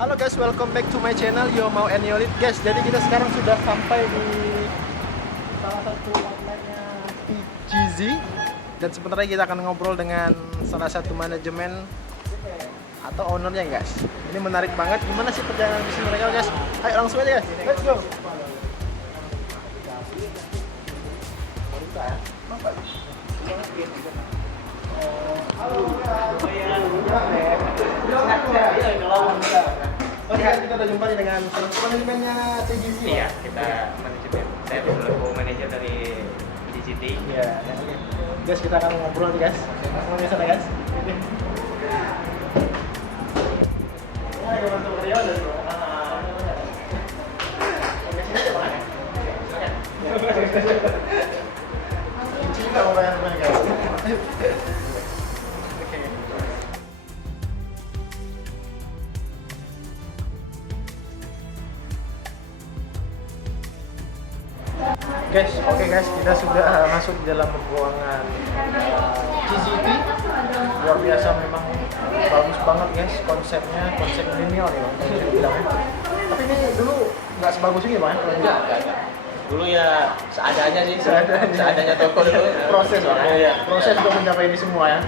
Halo guys, welcome back to my channel Yo Mau and Yolit guys. Jadi kita sekarang sudah sampai di salah satu outletnya TGZ dan sebentar lagi kita akan ngobrol dengan salah satu manajemen atau ownernya guys. Ini menarik banget. Gimana sih perjalanan bisnis mereka guys? Ayo langsung aja guys. Let's go. Oke, kita udah jumpa nih dengan manajemennya TGZ. Iya, kita manajemen. Saya selaku manajer dari DCT. Iya, guys, kita akan ngobrol nih guys. Langsung aja sana guys. Ayo masuk ke Rio dulu. Kita mau bayar berapa guys? Oke guys, kita sudah masuk di dalam ruangan GZT. Luar biasa, memang bagus banget guys konsepnya, konsep milenial nih bang, bisa dibilangnya. Tapi ini dulu nggak sebagus ini bang, kalau Enggak. Dulu ya seadanya sih, seadanya toko dulu. proses bang, Iya. proses untuk mencapai ini semua ya.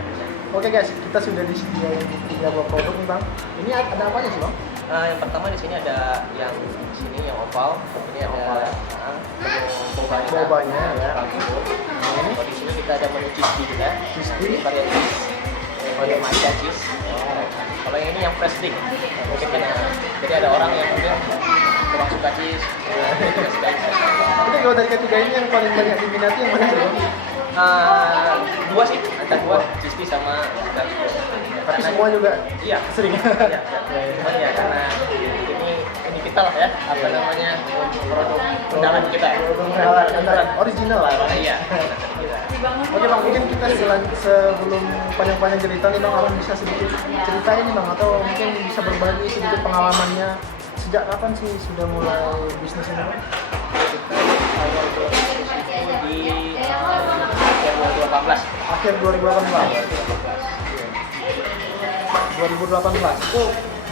Oke guys, kita sudah disediain 3 buah produk nih bang. Ini ada apanya sih bang? Yang pertama di sini ada yang sini yang oval, ini ada menu Bobanya ya. langsung. Kalau di sini kita ada menu cheese juga, Crispy. varian cheese, varian matcha cheese. Kalau yang ini yang fresh drink, mungkin jadi ada orang yang mungkin kurang suka cheese, suka Tapi kalau dari ketiga ini yang paling banyak diminati yang mana sih bang? dua sih, ada dua, cheese sama dark. Tapi semua juga Iya, sering. iya. Cuman ya karena ini kita lah ya, apa namanya, produk undangan kita. Original lah bang. Iya. Oke bang, mungkin kita sebelum panjang-panjang cerita nih bang, Abang bisa sedikit ceritain nih bang, atau mungkin bisa berbagi sedikit pengalamannya sejak kapan sih sudah mulai bisnis ini bang? Kita awal di akhir 2018. Akhir 2018. 2018 itu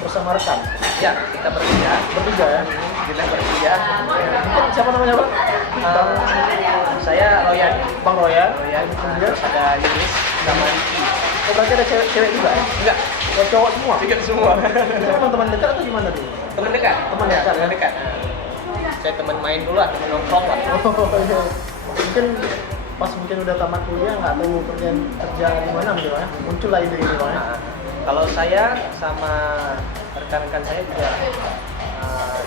bersama rekan. Ya, kita bertiga. Bertiga ya. Kita bertiga. Mungkin siapa namanya bang? Bang Saya Royan. Bang Royan. Kemudian terus ada Yunis sama Riki. Oh berarti ada cewek juga ya? Enggak, Oh cowok semua? tiga semua. Itu teman-teman dekat atau gimana dulu? Teman dekat. Teman dekat, ya? Teman dekat. Saya teman main dulu lah, teman nongkrong lah. Oh iya. Mungkin pas mungkin udah tamat kuliah nggak tahu kerja di mana gitu ya. Muncul lah ide ini bang. Nah, kalau saya sama rekan-rekan saya juga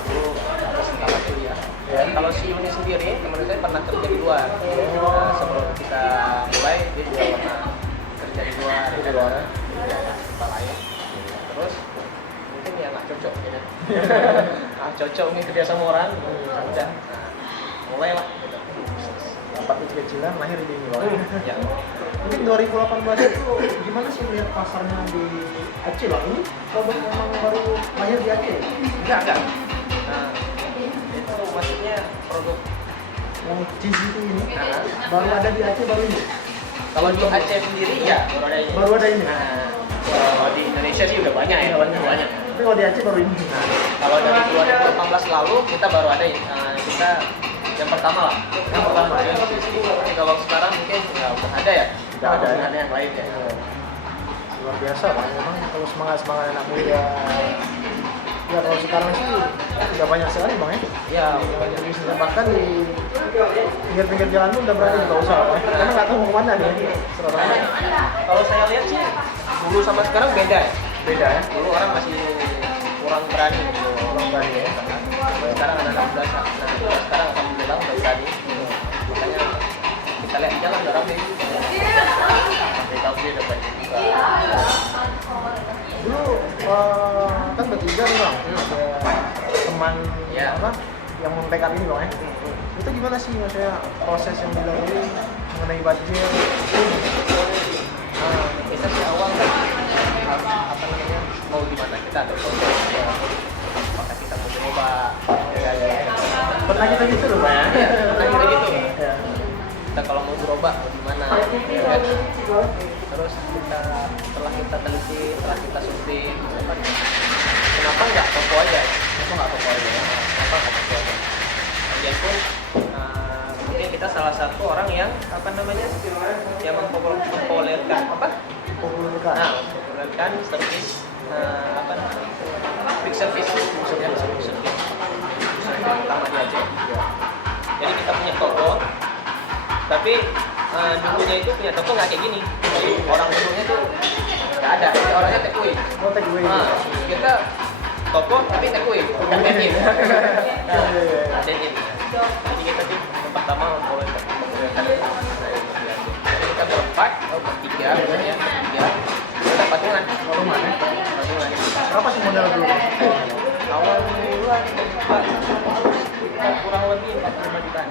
dulu habis tamat kuliah. Ya. Kalau si Yuni sendiri, teman saya pernah kerja di luar. Sebelum kita mulai, dia juga pernah kerja di luar. Di luar, ya. Di tempat lain. Terus mungkin ya nggak cocok gitu. Cocok nih kerja sama orang. Udah, mulailah. Gitu. Dapat kecil-kecilan lahir ide ini bang. Ya. Mungkin 2018 itu gimana sih melihat pasarnya di Aceh bang? Ini produk memang baru lahir di Aceh. Enggak. Nah, itu maksudnya produk Yang cheese itu ini baru ada di Aceh baru ini. kalau di Aceh sendiri ya baru ada ini. Baru ada ini. Nah, kalau di Indonesia sih udah banyak ya, Iya, banyak. Tapi kalau di Aceh baru ini. Nah, kalau dari 2018 lalu kita baru ada kita yang pertama lah. Yang pertama, ya. Tapi kalau sekarang mungkin ya udah ada ya. Udah ada, ya. yang lain ya. Luar biasa bang, memang kalau semangat anak muda. Ya kalau sekarang sih udah banyak sekali bang ya. Ya, udah banyak. Bisnis bahkan di pinggir-pinggir jalan tuh udah berani buka usaha bang. Karena nggak tahu mau kemana nih. Serotanya Kalau saya lihat sih dulu sama sekarang beda ya. beda ya. Dulu orang masih kurang berani gitu. Kurang berani ya. Sekarang anak-anak muda, sekarang alhamdulillah udah berani. Makanya kita lihat jalan udah rame. Kafe udah banyak juga. Dulu kan bertiga nih bang. Ada teman Ya. apa yang membackup ini bang ya. Itu gimana sih maksudnya proses yang dilalui mengenai budget? Kita sih awal kan apa namanya mau gimana kita ada proses ya. Apakah kita mau coba Pernah kita gitu loh bang ya. pernah kita gitu. Ya. Kita kalau mau berubah mau gimana ya kan? Terus setelah kita teliti, setelah kita survei, kenapa nggak tipe orang yang apa namanya, yang mempopulerkan apa? Populerkan. Nah, mempopulerkan service apa namanya? Quick service. Ya, quick service. Pertama di Aceh. Jadi kita punya toko, tapi dulunya itu punya toko nggak kayak gini. Jadi orang dulunya tuh nggak ada, jadi orangnya take away. Oh, take away. Nah, kita toko tapi take away, bukan dine-in. Dine-in. Jadi kita tuh yang pertama mempopulerkan. Jadi kita berempat, bertiga, ya, kita patungan. Rumah ya. Patungan. Berapa sih modal dulu? Awal bulan kita kurang lebih 45 jutaan.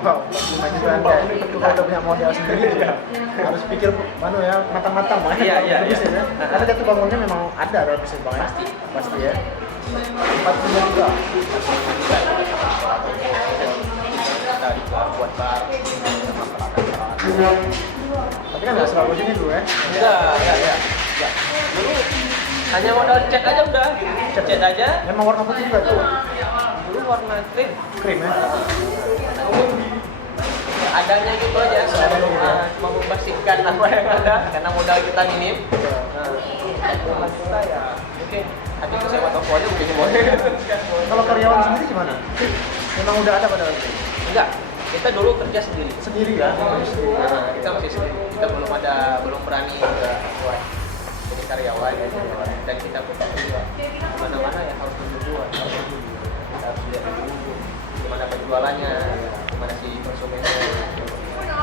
Wow, 5 jutaan kayak itu kalau udah punya modal sendiri ya. Harus pikir ya matang-matang mah. Iya. Bisnis ya. Karena jatuh bangunnya memang ada dalam bisnis bang. Pasti ya. 45 juta. Kita buat bar sama peralatan. Tapi kan nggak selalu gini dulu ya. Enggak. Dulu hanya modal cat aja udah, cat aja. Memang warna putih juga tuh. Dulu warna krim. Krim ya. Adanya gitu aja, cuma membersihkan apa yang ada karena modal kita minim. Nah, kita ya mungkin habis sewa toko aja mungkin semuanya. Kalau karyawan sendiri gimana? Memang udah ada pada waktu itu? Enggak, kita dulu kerja sendiri. Sendiri ya? Nah, kita masih sendiri. Kita belum berani udah buat jadi karyawan. Dan kita pun juga mana-mana yang harus berjualan. Kita harus lihat dulu gimana penjualannya, gimana si konsumennya.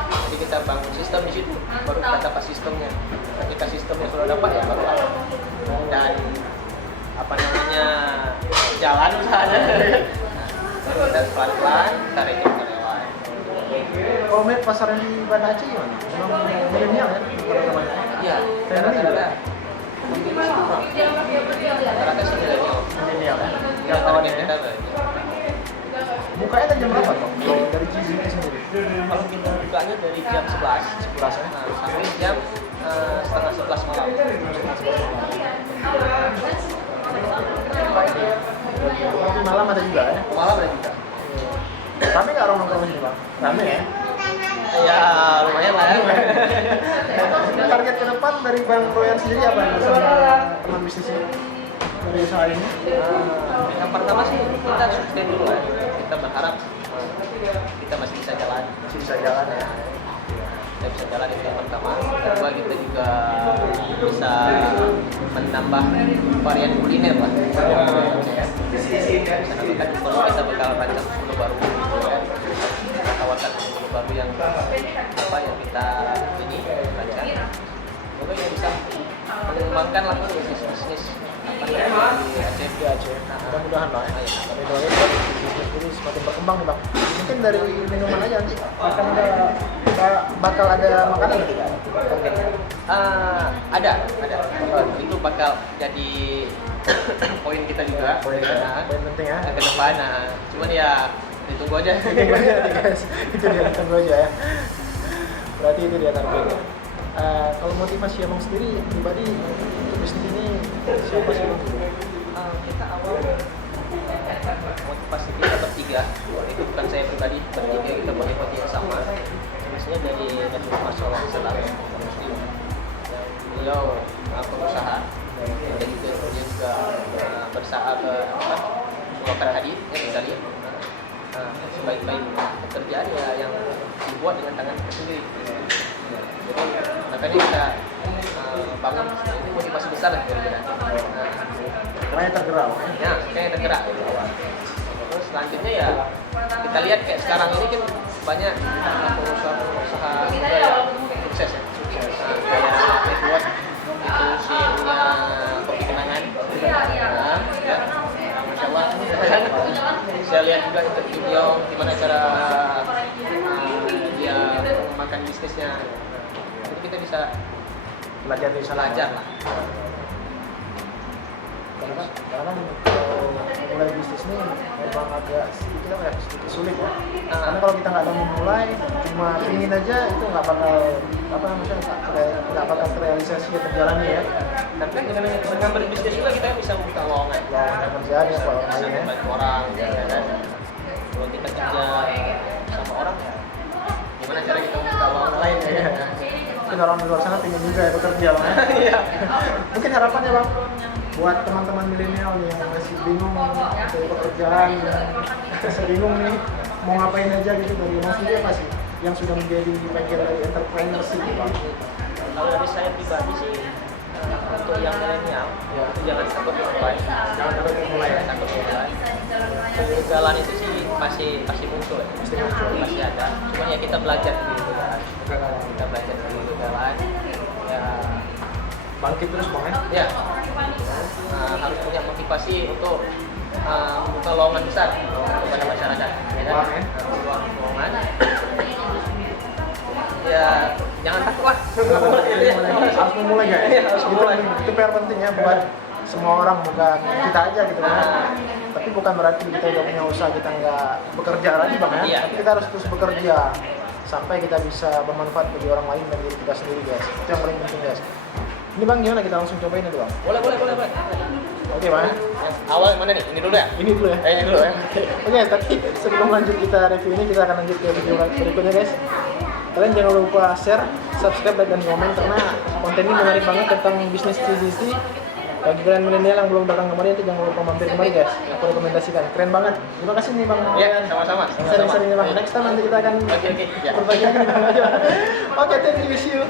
Jadi kita bangun sistem di situ, baru kita dapat sistemnya. Ketika sistemnya sudah dapat ya baru apa. Dan apa namanya jalan usahanya. Baru kita pelan-pelan tarik karyawan. Kalau melihat pasar yang di Banda Aceh gimana? Memang milenial ya? Namanya? Iya, rata-rata sih milenial. Milenial ya? Yang target kita Bukanya kan jam berapa Bang? Dari Cizi itu sendiri? kalau kita bukanya dari jam 11 11 ya? sampai jam setengah 11 malam. Tapi malam ada juga ya? Malam ada juga. Rame nggak orang nongkrong sini Bang? Rame ya? Ya lumayan lah ya. Target ke depan dari Bang Royan sendiri apa bersama teman bisnisnya? Dari usaha ini? Yang pertama sih kita sustain dulu ya. Kita berharap kita masih bisa jalan. Masih bisa jalan ya? Kita bisa jalan itu yang pertama. Kedua kita juga bisa menambah varian kuliner lah. Kan kalau kita bakal rancang menu baru, kita tawarkan menu baru yang apa yang kita ini rancang. Semoga yang bisa mengembangkan lah bisnis apa namanya di Aceh. Di Aceh. Mudah-mudahan Bang ya. Kami doain bisnis ini semakin berkembang nih Bang. Mungkin dari minuman aja nanti bakal ada makanan nanti kan? Ada. Itu bakal jadi poin kita juga. Poin penting ya. Ke depan. Cuman ya ditunggu aja. Tunggu aja nih guys. Itu dia, tunggu aja ya. Berarti itu dia targetnya. Kalau motivasi Abang sendiri pribadi untuk bisnis ini siapa sih Bang? Kita awal motivasi kita bertiga, itu bukan saya pribadi, bertiga kita motivasi yang sama. Maksudnya dari Datuk Masalah Salam Muslim, beliau pengusaha dan juga dia juga bersahabat melakukan hadis yang tadi. Sebaik-baik pekerjaan ya yang dibuat dengan tangan kita sendiri. Jadi makanya kita bangun ini motivasi besar lah dari kita. Makanya tergerak. Ya, kayak tergerak gitu awal. Terus selanjutnya ya kita lihat kayak sekarang ini kan banyak pengusaha muda yang sukses ya. Kayak Edward itu CEO-nya Kopi Kenangan. Ya. Masya Allah. Saya lihat juga interview dia gimana cara dia mengembangkan bisnisnya. Jadi kita bisa Belajar di sana. belajar lah. Karena kalau mulai bisnis ini memang agak sedikit sulit ya. Karena kalau kita nggak mau memulai, cuma ingin aja itu nggak bakal nggak bakal terrealisasi ya terjalani ya. Tapi kan dengan berbisnis juga kita bisa membuka lowongan. Lowongan kerjaan ya kalau Bisa lain ya. membantu orang, ya kan. Kalau kita kerja sama orang ya gimana cara kita membuka uang lain ya. Mungkin orang di luar sana pengen juga ya bekerja bang ya. Iya. Mungkin harapannya bang buat teman-teman milenial nih yang masih bingung untuk pekerjaan, masih bingung nih mau ngapain aja gitu, dari bang sendiri apa sih yang sudah menjadi bagian dari entrepreneurship gitu bang? Kalau dari saya pribadi sih untuk yang milenial Ya. itu jangan takut memulai. Jangan takut mulai ya. Takut memulai. Kegagalan itu sih pasti muncul, Pasti muncul. pasti ada. Cuma ya kita belajar dari kegagalan. Kita belajar dari kegagalan. Ya, Bangkit terus bang ya. ya harus punya motivasi untuk membuka lowongan besar kepada masyarakat. Ya, kan? Wah, ya. Lowongan. Ya jangan takut lah. Harus memulai guys. Iya, harus memulai. Itu PR penting ya buat semua orang, bukan kita aja gitu kan. Tapi bukan berarti kita udah punya usaha kita nggak bekerja lagi bang ya. Iya. Tapi kita harus terus bekerja sampai kita bisa bermanfaat bagi orang lain dan diri kita sendiri guys. Itu yang paling penting guys. Ini bang gimana kita langsung cobain itu bang? Boleh. Oke bang ya. Yang awal yang mana nih? Ini dulu ya? Ini dulu ya. Ini dulu ya. Oke, tapi sebelum lanjut kita review ini, kita akan lanjut ke video berikutnya guys. Kalian jangan lupa share, subscribe, like, dan komen karena konten ini menarik banget tentang bisnis 360. Bagi kalian milenial yang belum datang kemarin itu jangan lupa mampir kemari guys. Aku rekomendasikan, keren banget. Terima kasih nih bang. Iya, sama-sama. Sering-seringnya bang. Next time nanti kita akan Oke. Ya. berbagi lagi nih bang. Oke, thank you, see you.